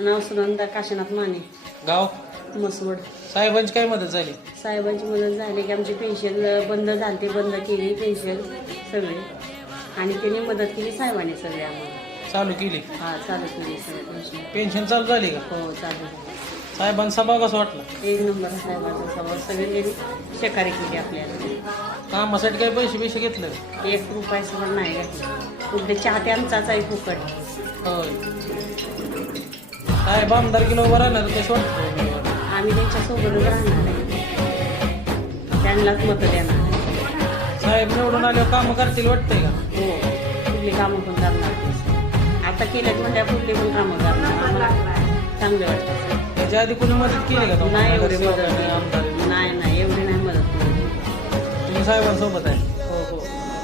नाव सुनंदा काशीनाथ माने, गाव मसवड. साहेबांची काय मदत झाली? साहेबांची मदत झाली की आमची पेन्शन बंद झाली, ते बंद केली पेन्शन सगळे, आणि त्यांनी मदत केली साहेबांनी सगळे आम्हाला. चालू केली? हा, चालू केली सगळे पेन्शन. पेन्शन चालू झाली का? हो, चालू झाली. साहेबांचा सभा कसं वाटला? एक नंबर साहेबांचा सभा, सगळे त्यांनी शेकारी केली आपल्याला. कामासाठी काही पैसे घेतले? 1 रुपया सगळं नाही घातलं. कुठे चाहते आमचाच आहे फुकट. होय. साहेब आमदारकीला उभं राहणार कसं वाटतं? आम्ही त्यांच्यासोबतच राहणार आहे, त्यांनाच मतं देणार आहे. साहेब निवडून आल्यावर कामं करतील वाटतंय का? हो, कुठली कामं पण करणार ते. आता केल्यात म्हणजे कुठली पण कामं करणार, आम्हाला चांगलं वाटतं. त्याच्या आधी कोणी मदत केली का? नाही एवढी मदत, आमदार नाही एवढी नाही मदत केली. तुम्ही साहेबांसोबत आहे?